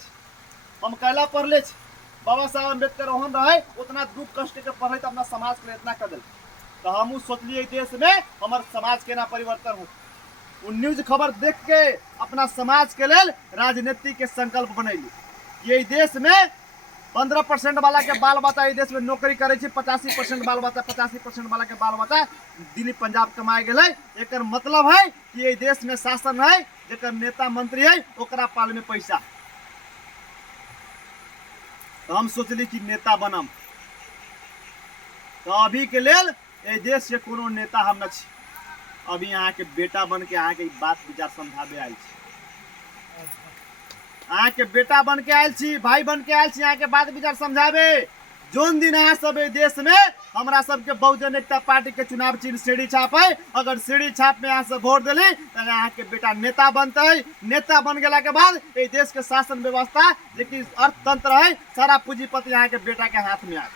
हम कैला पढ़ले बाबा साहब अम्बेडकर ओहन रहे उतना दुख कष्ट के पढ़े तो अपना समाज के इतना कर दिल। तो हम सोचलिए देश में हमारे समाज के ना परिवर्तन हो। उ न्यूज खबर देख के अपना समाज के लेल राजनीति के संकल्प बनैली। ये देश में 15% वाला के बाल बच्चा इस देश में नौकरी करे, 85% बाल बच्चा, 85% वाला के बाल बच्चा दिल्ली पंजाब कमाए गए। एक मतलब है कि ये देश में शासन है, जेकर नेता मंत्री है ओकरा पाल में पैसा। तो हम सोचली कि नेता बनम। तो अभी के लेल ये देश के कोनो नेता हम न छी, अभी यहाँ के बेटा बन के यहाँ के बात विचार समझावे आयल छी। यहाँ के बेटा बन के आयल छी, भाई बन के आयल छी, यहाँ के बात विचार समझावे। जोन दिन यहाँ सब देश में हमरा सबके बहुजन एकता पार्टी के चुनाव चिन्ह सीढ़ी छाप है, अगर सीढ़ी छाप में यहाँ से वोट दिले तो यहाँ के बेटा नेता बनते। नेता बन गया के बाद ये देश के शासन व्यवस्था जो अर्थतंत्र है सारा पूंजीपति यहाँ के बेटा के हाथ में आ।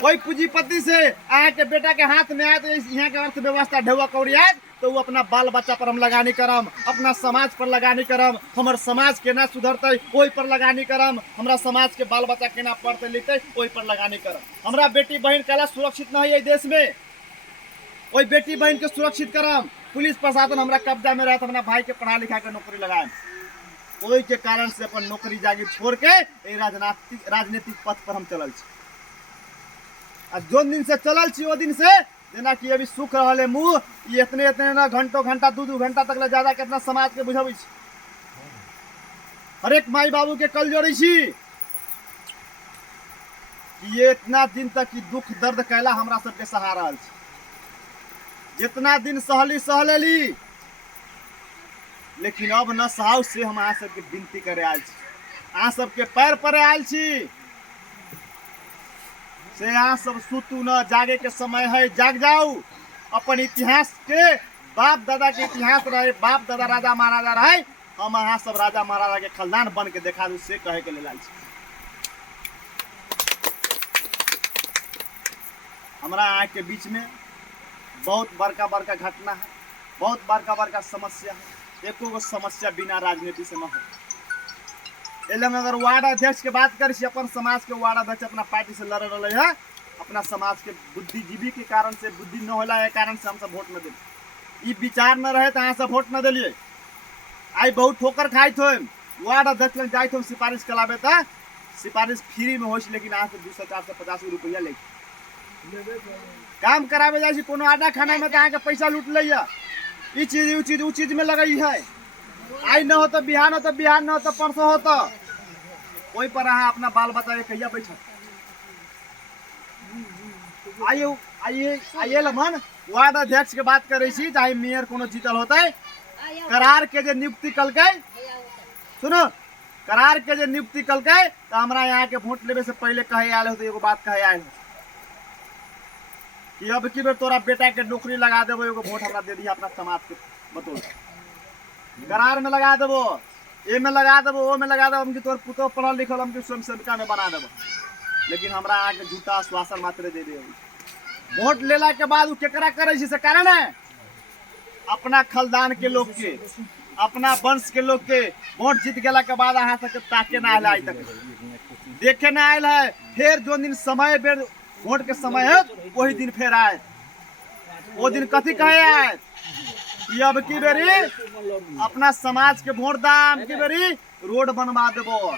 कोई पूंजीपति से यहाँ के बेटा के हाथ में आए तो यहाँ के अर्थव्यवस्था ढेवा कौड़ी आए तो वो अपना बाल बच्चा पर हम लगानी करम, अपना समाज पर लगानी करम। हमार समाज केना सुधरते वही पर लगानी करम, हमारा समाज के बाल बच्चा केना पढ़ते लिखते वही पर लगानी करम। हमारा बेटी बहन कला सुरक्षित नहीं है देश में, वही बेटी बहन के सुरक्षित करम। पुलिस प्रशासन हमारा कब्जा में रहे तो अपना भाई के पढ़ा लिखा के नौकरी लगाए। वही के कारण से अपन नौकरी जागिर छोड़ के राजनीतिक पथ पर हम चलल छी। जो दिन से चलल छी वो दिन से जेना कि अभी सुख रहा मुँह इतने ना घंटा 2-2 घंटा तक ज्यादा कितना समाज के बुझावे। हर एक माई बाबू के कल जोड़ी छी कि ये इतना दिन तक की दुख दर्द कैला हमरा सबके सहारा छी, जितना दिन सहली सहलेली, लेकिन अब न सहाउ से हम अहाँ सबके विनती करे आयल छी, अहाँ सबके पैर पर आयल छी से अहाँ सब सुतू न, जागे के समय है, जाग जाऊ। अपन इतिहास के बाप दादा के इतिहास रहे, बाप दादा राजा महाराजा रहे, हम अहाँ सब राजा महाराजा के खलदान बन के देखा दू, से कहे के लेल आयल छी। हमरा अहाँ के बीच में बहुत बड़का बड़का घटना है, बहुत बड़का बड़का समस्या है, एको गो समस्या बिना राजनीति से न हो। एल में अगर वार्ड अध्यक्ष के बात करी, अपन समाज के वार्ड अध्यक्ष अपना पार्टी से लड़ रहे है, अपना समाज के बुद्धिजीवी के कारण से, बुद्धि न होला के कारण से हम सब वोट न दिले, ई विचार न रहे तो अहाँ सब वोट न दिलिए। आई बहुत ठोकर खाई थो, वार्ड अध्यक्ष लग जाए थे सिफारिश करावे था, सिफारिश फ्री में हो, लेकिन अहाँ से 200-450 रुपया ले काम करावे जाए, कोनो आटा खाना में तो अहाँ के पैसा लूट लिया, ई चीज उ चीज में लगई है। आई न हो तो बिहान, हो तो बिहान, न हो तो परसों हो तो ओई पर अहाँ अपना बाल बच्चा के कहिया बैठत। आइए लमन वार्ड अध्यक्ष के बात करे छी, चाहे मेयर कोनो जीतल होते, करार के जे नियुक्ति कलकै, सुनो करार के जे नियुक्ति कलकै, तो हमरा यहाँ के वोट लेवे से पहले कहे आयल हो, तो एगो बात कहे आयल हो कि अब की बेर तोरा बेटा के नौकरी लगा देबो, एगो वोट हमरा दे दी अपना समाज के बतौल, करार में लगा देबो, ए में लगा देबो, ओ में लगा देबो, हम की तोर पुतो पढ़ल लिखल, हम की स्वयं सेविका में बना देबो, लेकिन हमरा आके झूठा आश्वासन मात्र दे दे। वोट लेला के बाद उ केकरा करे छी से कारण है अपना खलदान के लोग के, अपना वंश के लोग के वोट जीत गेला के बाद अहाँ सबके ताके ना आयल, आज तक देखे ना आयल है। फिर जो दिन समय बेर वोट के समय है, वही दिन फिर आए, वो दिन कथी कहे आए कि अब की बेरी अपना समाज के वोट दाम, की बेरी रोड बनवा देबो,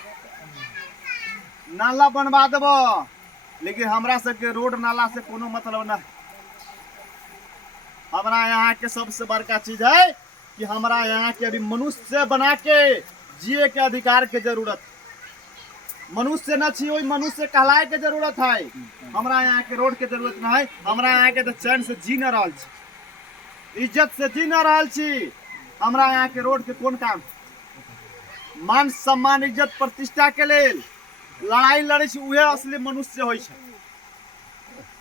नाला बनवा देबो, लेकिन हमरा सबके रोड नाला से कोनो मतलब ना। हमरा यहाँ के सबसे बड़का चीज है कि हमरा यहाँ के अभी मनुष्य बना के जिए के अधिकार के जरूरत, मनुष्य न छी, मनुष्य कहलाए के जरूरत है। हमरा यहाँ के रोड के जरूरत न है, हमरा यहाँ के तो चैन से जी न रहा छी, इज्जत से जी न रहा छी। हमरा यहाँ के रोड के कौन काम, मान सम्मान इज्जत प्रतिष्ठा के लेल लड़ाई लड़े छी, उहे असली मनुष्य होय छै।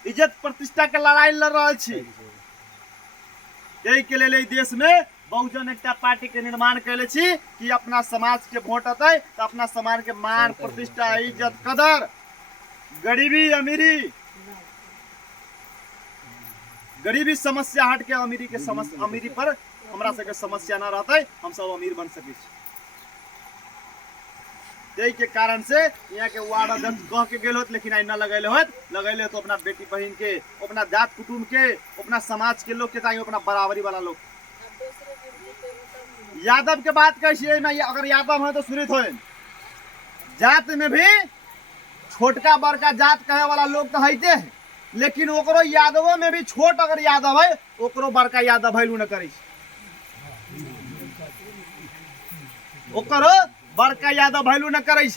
इज्जत प्रतिष्ठा के लड़ाई लड़ रहा छी, यही के लेल ई देश में बहुजन एकता पार्टी के निर्माण कैले छी कि अपना समाज के वोट अतै तो अपना समाज के मान प्रतिष्ठा इज्जत कदर, गरीबी अमीरी, गरीबी समस्या हट के अमीरी के समस्या, अमीरी पर हमरा सबके समस्या न रहते, हम सब अमीर बन सके छी। यही के कारण से यहाँ के वार्ड अध्यक्ष कह के गेल होत, लेकिन आई न लगैले होत, लगैले तो अपना बेटी बहन के, अपना जात कुटुंब के, अपना समाज के लोग के, चाहिए अपना बराबरी वाला लोग। यादव के बात कैसे में, अगर यादव है तो सुनित हो, जात में भी छोटका बड़का जात कहे वाला लोग तो हैते है, लेकिन ओकरो यादवों में भी छोट अगर यादव है, ओकरो बड़का यादव वैल्यू न करे, ओकरो बड़का यादव वैल्यू न करे।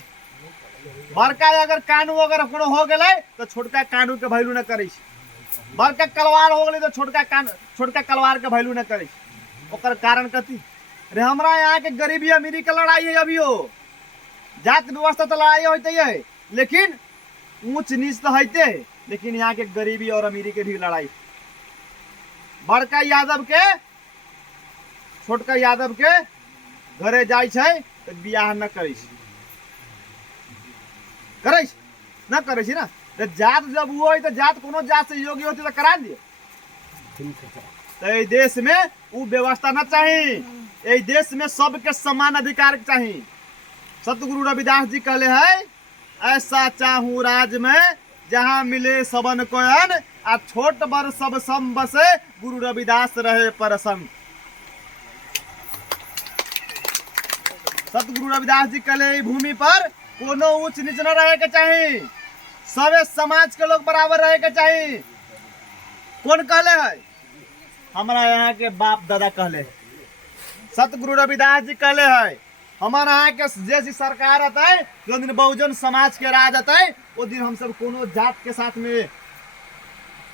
बड़का अगर कानू अगर हो गए तो छोटका कानू के वैल्यू न करे, बड़का कलवार हो गए तो छोटका कलवार के वैल्यू न करे। ओकर कारण कथी रे, हमरा यहाँ के गरीबी अमीरी के लड़ाई है, अभी हो जात व्यवस्था तो लड़ाई होते है, लेकिन ऊंच नीच तो होते है, लेकिन यहाँ के गरीबी और अमीरी के भी लड़ाई। बड़का यादव के छोटका यादव के घरे जाय छै तो बियाह न करे, न करे ना, तो जात जब वो है तो जात कोनो जात से योग्य होती तो करा दिए। तो देश में वो व्यवस्था न चाहिए, देश में सबके समान अधिकार चाहिए। सतगुरु रविदास जी कहले है, ऐसा चाहूं राज में जहां मिले सबन कोयन, आ छोट बड़ सब सम बसे, गुरु रविदास रहे परसम। सतगुरु रविदास जी कहले भूमि पर कोनो ऊंच नीच न रहे के चाहिए, सबे समाज के लोग बराबर रहे के चाहिए। कौन कहले है? हमरा यहाँ के बाप दादा कहले है। सतगुरु रविदास जी कहले है हमारा यहाँ के जैसी सरकार आता है, जो दिन बहुजन समाज के राज आता है, वो दिन हम सब कोनो जात के साथ में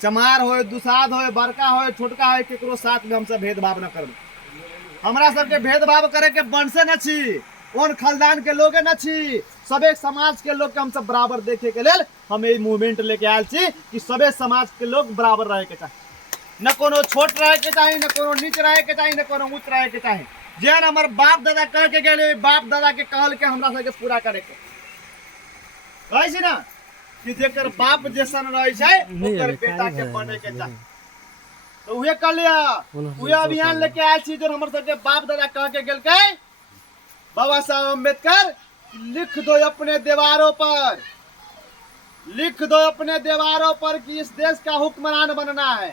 चमार हो, दुसाद हो, बड़का हो, छोटका हो, केकरो साथ में हम सब भेदभाव न करब। हमरा सबके भेदभाव करे के बनसे न छी, कौन खानदान के लोग न छी, सबे समाज के लोग के हम सब बराबर देखे के लेल हम ये मूवमेंट लेके आयल छी कि सबे समाज के लोग बराबर रहे के चाही, न कोनो छोट रहे के चाही, न कोनो नीच रहे के चाही, न कोनो ऊंच रहे के चाही। जेन हमर बाप दादा कह के गेले, बाप दादा के कहल के हमरा सबके पूरा करे के कहै छी ना कि जेकर बाप जैसन रहे छै ओकर बेटा के बने के चाही। तो उहे कर लिया, उहे अभियान लेके आयल छी जो हमर सबके बाप दादा कह के गेल के बाबा साहब अम्बेडकर लिख दो अपने दीवारों पर, लिख दो अपने दीवारों पर कि इस देश का हुक्मरान बनना है।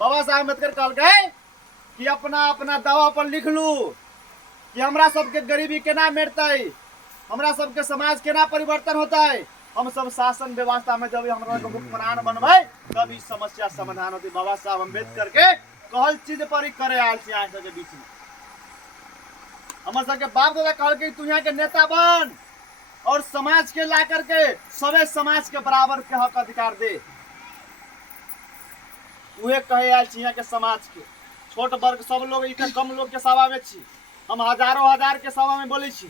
बाबा साहब अम्बेडकर कहल गए कि अपना अपना दावा पर लिख लू कि हमरा सबके गरीबी केना मिटतै, हमरा सबके समाज केना परिवर्तन होतै, हम सब शासन व्यवस्था में जब हमरा के हुक्मरान बनबै तब ई समस्या समाधान होती। बाबा साहब अम्बेडकर के कहल चीज पर ही करे आयल छी अहाँ सबके बीच में। हमर सबके बाप दादा कहल के तू यहाँ के नेता बन और समाज के ला करके सबे समाज के बराबर के हक अधिकार दे। उहे कहे आयल छी यहाँ के समाज के छोट वर्ग सब लोग इतना कम लोग के सभा में छी, हम हजारों हजार के सभा में बोले छी।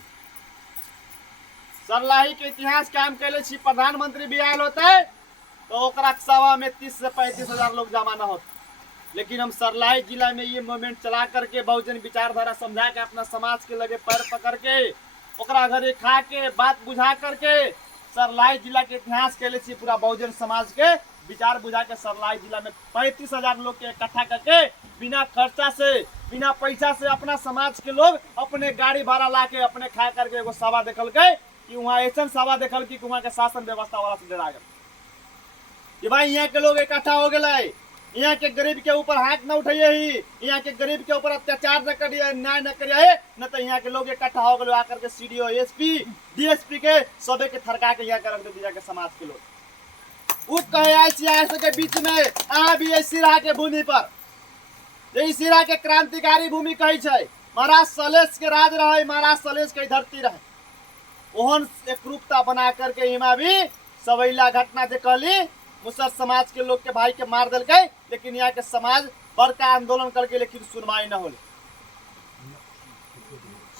सरलाही के इतिहास काम कैले छी, प्रधानमंत्री भी आयल होते तो ओकरा सभा में 30 से 35 हजार लोग जमा न होते, लेकिन हम सरलाही जिला में ये मूवमेंट चला करके बहुजन विचारधारा समझा के अपना समाज के लगे पैर पकड़ के ओकरा घरे खा के बात बुझा करके सरलाही जिला के इतिहास कैले छी। पूरा बहुजन समाज के विचार बुझा के सरलाही जिला में 35 हजार लोग के इकट्ठा करके बिना खर्चा से बिना पैसा से अपना समाज के लोग अपने गाड़ी भाड़ा ला के अपने खा करके एगो सभा देखल के कि वहाँ ऐसा सभा देखल कि वहाँ के शासन व्यवस्था वाला से डरा गए कि भाई यहाँ के लोग इकट्ठा हो गए, यहाँ के गरीब के ऊपर हाथ न उठाइए ही, यहाँ के गरीब के ऊपर अत्याचार न करिए, न्याय न करिए, न तो यहाँ के लोग इकट्ठा हो गए आकर के सीडीओ एसपी डीएसपी के सबे के थरका के यहाँ कर दिया के समाज के लोग। उ कहे के बीच में अहाँ भी सिरा के भूमि पर सिरा के क्रांतिकारी भूमि कही है, महाराज सलेश के राज रहे, महाराज सलेश के धरती रहे, ओहन एकरूपता बना करके इमा भी सवैला घटना जे कहली मुसर समाज के लोग के भाई के मार दिल गए, लेकिन यहाँ के समाज बड़का आंदोलन करके लेकिन सुनवाई न हो।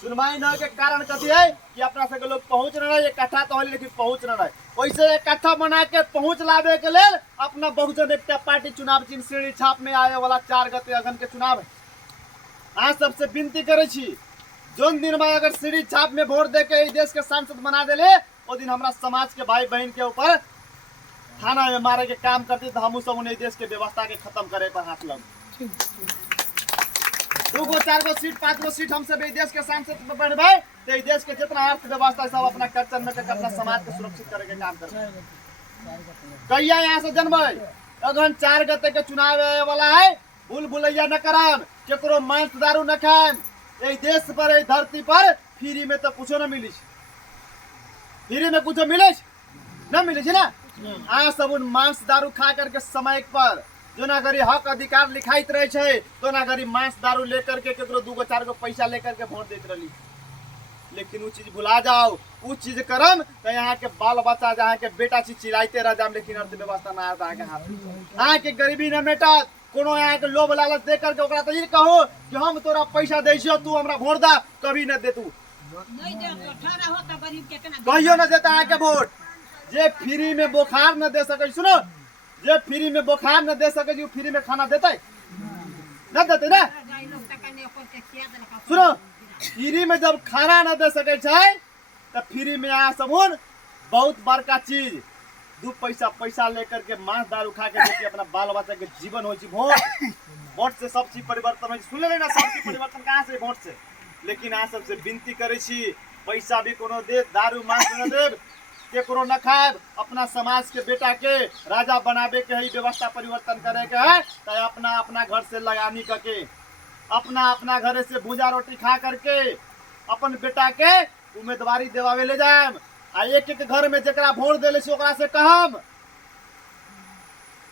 सुनवाई न के कारण कथी है कि अपना सबके लोग पहुंच न रहे, इकट्ठा तो होली लेकिन पहुंच न रहे। वैसे इकट्ठा बना के पहुंच लावे के लेल अपना बहुजन एकता पार्टी चुनाव चिन्ह श्रेणी छाप में आए वाला 4 गते अगन के चुनाव है। आज सबसे विनती करे छी जोन दिन में अगर श्रेणी छाप में वोट दे के देश के सांसद बना देले वो दिन हमरा समाज के भाई बहन के ऊपर थाना में मारे के काम करती तो हम सब उन्हें देश के व्यवस्था के खत्म करे पर हाथ लग 2 गो 4 गो सीट 5 गो सीट हम सब देश के सांसद बनबे तो देश के जितना अर्थव्यवस्था सब अपना कर्तन में अपना समाज के सुरक्षित करे के काम करे। कहिया यहाँ से जनबे अगन 4 गते के चुनाव वाला है, भूल भुलैया न करम, केकरो मांस दारू न खाएम, ए देश पर ए धरती पर फ्री में तो कुछो न मिली, फ्री में कुछो मिले न मिले ना। आ सब उन मांस दारू खा करके समय पर जो ना गरी हक अधिकार लिखाइत रहे छे तो ना गरी मांस दारू लेकर के केकरो 2 गो 4 गो पैसा लेकर के वोट देत रही। लेकिन वो चीज भुला जाओ, वो चीज करम तो यहाँ के बाल बच्चा जहाँ के बेटा चीज चिल्लाते रह जाम, लेकिन अर्थव्यवस्था ना आता के हाथ यहाँ के गरीबी न मेटत। कोनो यहाँ के लोभ लालच दे करके ओकरा तो ये कहो कि हम तोरा पैसा दे छियो तू हमरा वोट दा, कभी न दे, तू कहियो न देता है के वोट। जे फ्री में बुखार न दे सके, सुनो, जे फ्री में बुखार न दे सके जो फ्री में खाना देते न देते ना। सुनो, फ्री में जब खाना न दे सके तो फ्री में यहाँ सबून बहुत बड़का चीज 2 पैसा लेकर के मांस दारू खा के देखिए अपना बाल बच्चा के जीवन हो। वोट से सब चीज परिवर्तन हो, सुन ले ना, सब चीज परिवर्तन कहाँ से? वोट से। लेकिन यहाँ सबसे विनती करे छी पैसा भी कोनो दे, दारू मांस न दे, केकरो न खाए, अपना समाज के बेटा के राजा बनाबे के है, व्यवस्था परिवर्तन करे के है तो अपना अपना घर से लगानी करके अपना अपना घरे से भूजा रोटी खा करके अपन बेटा के उम्मीदवारी देवावे ले जाए। आ एक एक घर में जरा वोट देले छी ओकरा से कहम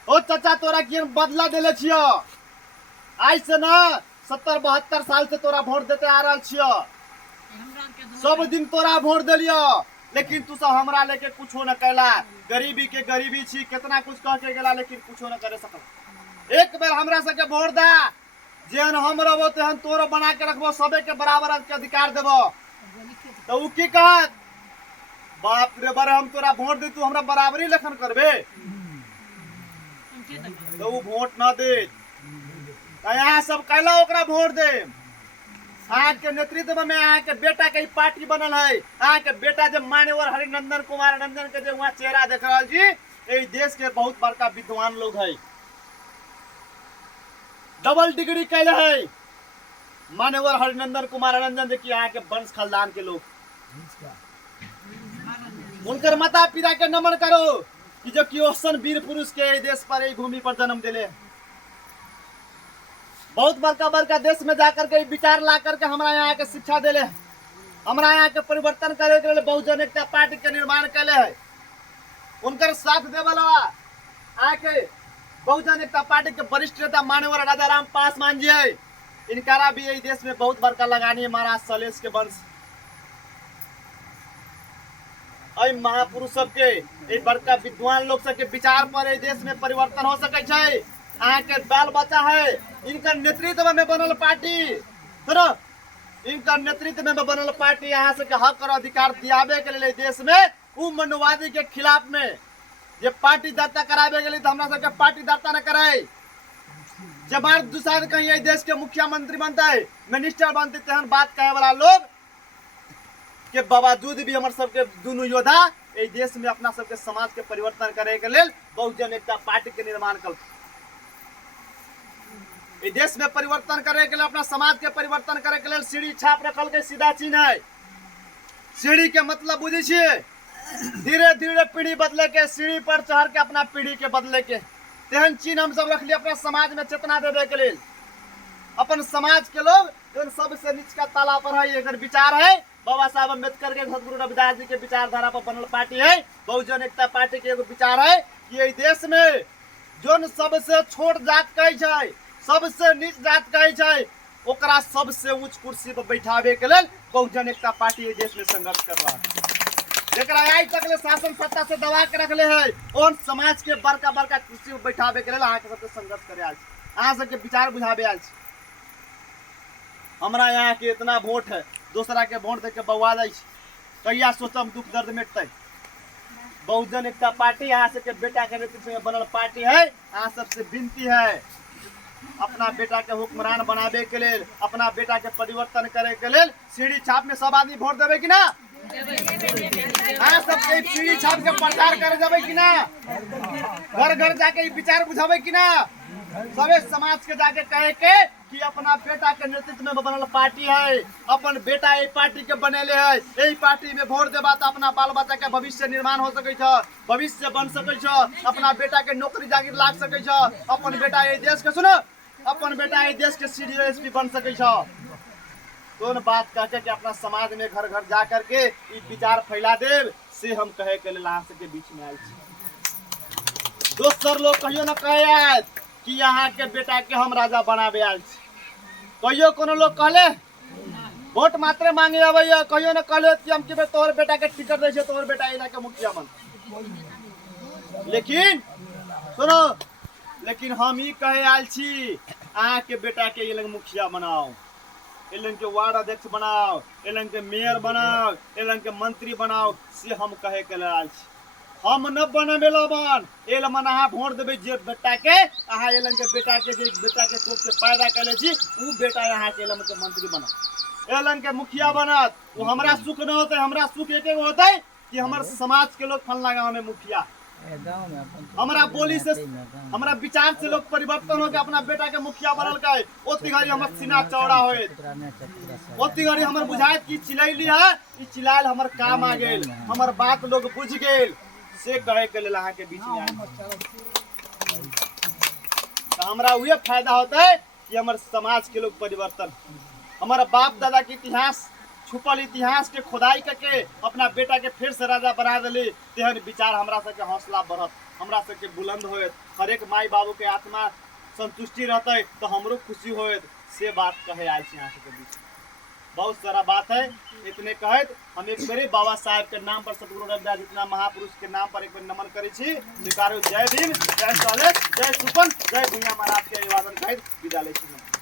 ओ चाचा तोरा के बदला देले छियो, आज से ना 70-72 साल से तोरा वोट देते आ रहल छियो, सब दिन तोरा वोट दिलियो, लेकिन तू सब हमरा लेके कुछो न कैला। गरीबी के गरीबी छी, कितना कुछ कह के गेला, लेकिन कुछो न करे सकल। एक बेर हमरा सबके वोट दा, जेहन हम रहबो तेहन तोरो बना के रखबो, सबे के बराबर के अधिकार देबो। तो उ की कहत, बाप रे बारे हम तोरा वोट दे, तू हमरा बराबरी लेखन करबे, तो उ वोट न दे। यहाँ सब कैला ओकरा वोट दे। आज के नेतृत्व में यहाँ के बेटा के पार्टी बनल है। यहाँ के बेटा जब मान्यवर हरिनंदन कुमार नंदन के जो वहाँ चेहरा देख रहा जी, ये देश के बहुत बड़का विद्वान लोग है, डबल डिग्री कैले है मान्यवर हरिनंदन कुमार नंदन, देखिए यहाँ के वंश खानदान के लोग। उनकर माता पिता के नमन करो कि जो क्योसन वीर पुरुष के देश पर भूमि पर जन्म दिले। बहुत बड़का बड़का देश में जाकर के विचार ला करके हमारा यहाँ के शिक्षा दिले, हमारा यहाँ के परिवर्तन करे के लिए बहुजन एकता पार्टी के निर्माण कैले है। उनकर साथ दे वाला आके बहुजन एकता पार्टी के वरिष्ठ नेता मान्यवर राजा राम पासवान जी है। इनकारा भी यही देश में बहुत बड़का लगानी है, महाराज सलेश के वंश। महापुरुष सबके बड़का विद्वान लोग सबके विचार पर ये देश में परिवर्तन हो सके छे। यहाँ के बाल बच्चा है, इनका नेतृत्व में बनल पार्टी, सुनो, इनका नेतृत्व में बनल पार्टी यहाँ से के हक और अधिकार दियाबे के लिए देश में उ मनुवादी के खिलाफ में जे पार्टी दर्ता कराबे के लिए, तो हमरा सबके पार्टी दर्ता न कराए। जब हर दूसरा कहीं ये देश के मुख्यमंत्री बनता है, मिनिस्टर बनते, तेहन बात कहे वाला लोग के बावजूद भी हमारे सबके दोनों योद्धा ये देश में अपना सबके समाज के परिवर्तन करे के लिए बहुजन एकता पार्टी के निर्माण कर, ये देश में परिवर्तन करे के लिए, अपना समाज के परिवर्तन करे के लिए सीढ़ी छाप रखल के सीधा चिन्ह है। सीढ़ी के मतलब बुझे छे, धीरे धीरे पीढ़ी बदले के, सीढ़ी पर चढ़ के अपना पीढ़ी के बदले के, तेहन चिन्ह हम सब रख लिए अपने समाज में चेतना देवे के लिए। अपन समाज के लोग सबसे निचका ताला पर है, एक विचार है बाबा साहब अम्बेडकर के, सदगुरु रविदास जी के विचारधारा पर बनल पार्टी है बहुजन एकता पार्टी के। एगो विचार है कि ये देश में जो सबसे छोट जात कहे, सबसे नीच जात कहे, ओकरा सबसे ऊंच कुर्सी पर बैठावे के लिए बहुजन एकता पार्टी ये देश में संघर्ष कर रहा है। जेकरा आज तक ले शासन सत्ता से दबा के रखले है, और समाज के बड़का बड़का कुर्सी पर बैठावे के लिए अहाँ के सबके संघर्ष करे आज, अहाँ सबके विचार बुझावे आज। हमरा यहाँ के इतना वोट है, दूसरा के वोट दे के बउआ जाए, कहिया सोचम दुख दर्द मिटते। बहुजन एकता पार्टी यहाँ से के बेटा के नेतृत्व में बनल पार्टी है। यहाँ सबसे विनती है, अपना बेटा के हुक्मरान बनावे के लिए, अपना बेटा के परिवर्तन करे के लिए सीढ़ी छाप में सब आदमी वोट देवे कि ना? हाँ, सब सीढ़ी छाप के प्रचार करे जावे कि ना? घर घर जाके विचार बुझावे कि ना? सबे समाज के जाके कहे के कि अपना बेटा के नेतृत्व में बनल पार्टी है, अपन बेटा ये पार्टी के बनेले है, यही पार्टी में वोट देबा तो अपना बाल बच्चा के भविष्य निर्माण हो सके, भविष्य बन सके, अपना बेटा के नौकरी जागीर लाग सके, अपन बेटा ये देश के, सुनो, अपन बेटा ये देश के CDSP बन सके। कौन बात कहते कि अपना समाज में घर घर जा करके विचार फैला देव, से हम कहे के लिए के बीच में आए। दोसर लोग कहियो न कहे कि यहाँ के बेटा के हम राजा बनाबे आयल, कहियो कोनो लोग कहले वोट मात्र मांगे अबै, कहियो न कहले कि हम के तोहर बेटा के टिकट दे, तोहर बेटा इला के मुखिया बन। लेकिन सुनो, लेकिन हम ही कहे आयल छी, अहाँ के बेटा के ये मुखिया बनाओ, एलन के वार्ड अध्यक्ष बनाओ, एलन के मेयर बनाओ, एलन के मंत्री बनाओ, से हम कहे के आयल छी। हम न बनबे लबन एल मन अहाँ वोट देबे जे बेटा के, अहाँ एलन के बेटा के जे बेटा के कोख से पैदा कैले छी, उ बेटा अहाँ के एलन के मंत्री बनत, एलन के मुखिया बनत। वो हमरा सुख न होते, हमरा सुख एके होते कि हमर समाज के लोग फलना गांव में मुखिया, हमरा बोली से, हमरा विचार से लोग परिवर्तन हो के अपना बेटा के मुखिया बनल के, ओती घड़ी हमर सीना चौड़ा होए, ओती घड़ी हमर बुझाइत कि चिलैली है, ई चिलाल हमर काम आ गेल, हमर बात लोग बुझ गेल, से कहे के लेल अहाँ के बीच में आए। तो हमरा उहे फायदा होता है कि हमर समाज के लोग परिवर्तन, हमारा बाप दादा के इतिहास, छुपल इतिहास के खुदाई करके अपना बेटा के फिर से राजा बना दिली, तेहन विचार हमरा सबके हौसला बढ़त, हमरा सबके बुलंद होत, हर एक माई बाबू के आत्मा संतुष्टि रहते, तो हमरो खुशी होत, से बात कहे आयल छी अहाँ सबके बीच। बहुत सारा बात है। इतने कहत हम एक बेरी बाबा साहेब के नाम पर, सतगुरु रविदास जितना महापुरुष के नाम पर एक बार नमन करी छी। स्वीकारो। जय भीम, जय शैलेश, जय सुपन, जय भूया महाराज के अभिवादन कहत विदा लै छी।